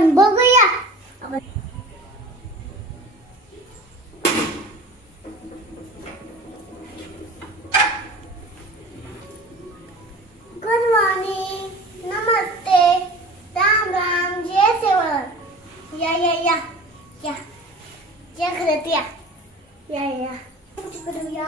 आपण बघूया. Good morning, नमस्ते, राम राम, जय सेवक. या या या या या घरात या या या करूया.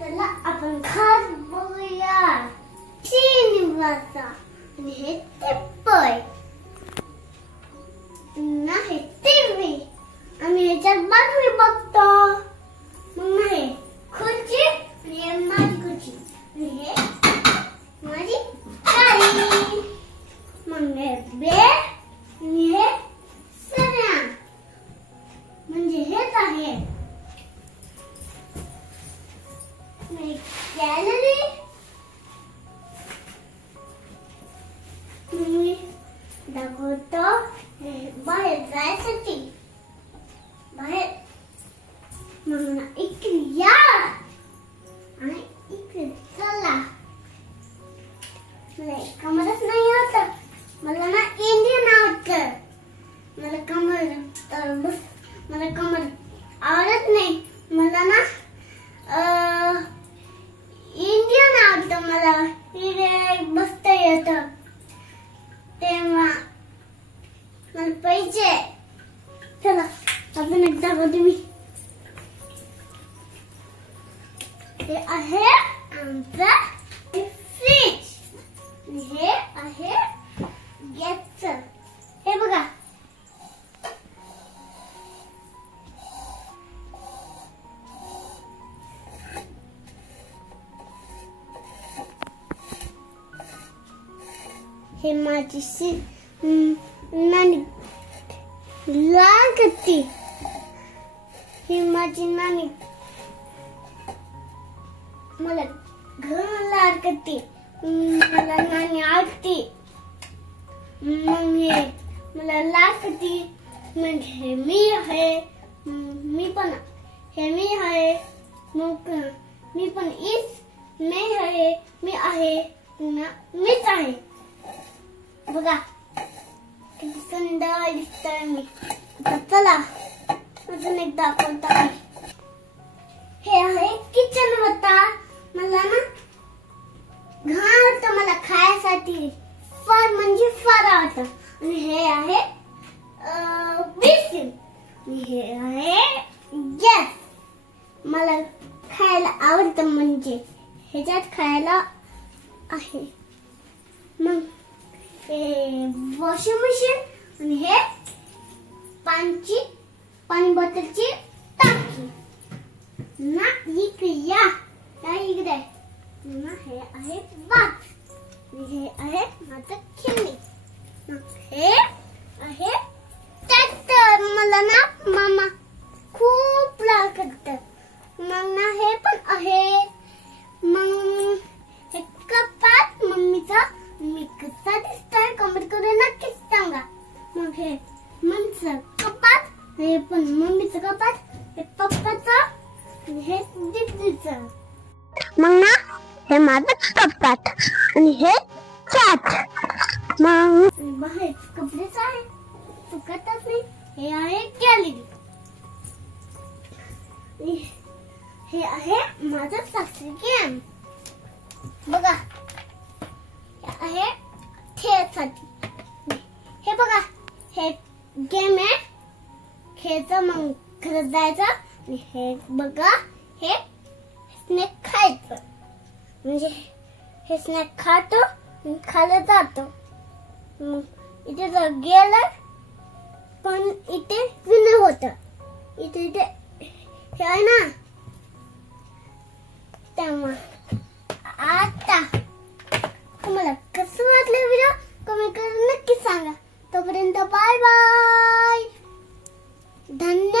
चला आपण खास बघूया. निवासा आणि हे टिप्पय नाही टीव्ही. आम्ही ह्याच्यात बातमी बघतो. मग नाही खुर्ची आणि हे माझी खुर्ची आणि हे माझी गाडी. मग हे बेड आणि हे सऱ्या म्हणजे हेच आहे. गॅलरी मी दाखवतो बाहेर जायसाठी. बाहेर म्हणून इकडे या आणि इकडे चला. मला कमरच नाही होत. मला ना इंडियन आवडतं. मला कमर आवडत नाही. मला ना इंडियन आवडतं. मला इकडे बसता येतं तेव्हा मला पाहिजे. चला अजून एकदा बघू. मी हे आहे आमचं फ्रीज. हे आहे गॅसचं. हे बघा हे माझी नानी लाल करते. ही माझी नानी मला घर लाल करते. मला नानी आवडते. मग हे मला लाल करते. मग हे मी आहे. मी पण हे मी आहे. मग मी पण मी आहे. मी आहे मीच आहे. बघा किती सुंदर दिसतोय मी. चला अजून एक दाखवतो. हे आहे किचन. होता मला ना घाण होतं मला खायसाठी. फळ म्हणजे फळ होतं. आणि हे आहे बेसिन. हे आहे गॅस. मला खायला आवडतं म्हणजे ह्याच्यात खायला आहे. मग हे वॉशिंग मशीन आणि हे पाणी बॉटलची टाकी. ना इकडे या इकडे ना. हे आहे बाथ. हे आहे माझं खेळणी. हे आहे ट्रॅक्टर. मला ना मामा खूप लाड करतात. मग ना हे पण आहे. मग हे कपाट मम्मीचा. मी कसा दिसतोय कमेंट करून नक्कीच सांगा. मग हे मम्मीचं कपाट. हे पण मम्मीचं कपाट. हे पप्पाचं. हे दीदीचं. मग ना हे माझं कपाट आणि हे चाट. मग बाहेर कपडेच आहे सुकतच नाही. हे आहे गॅलरी. हे आहे माझं सासरी गेम. बघा आहे खेळसाठी. हे बघा हे गेम आहे खेळायचं. मग घरात जायचं. आणि हे बघा हे स्नॅक खायचं. म्हणजे हे स्नॅक खातो आणि खायला जातो. मग इथे जर गेलं पण इथे विनर होतं. इथे हे आहे ना तेव्हा. आता तुम्हाला कसं वाटलं व्हिडिओ कमेंट करून नक्की सांगा. तोपर्यंत बाय बाय. धन्यवाद.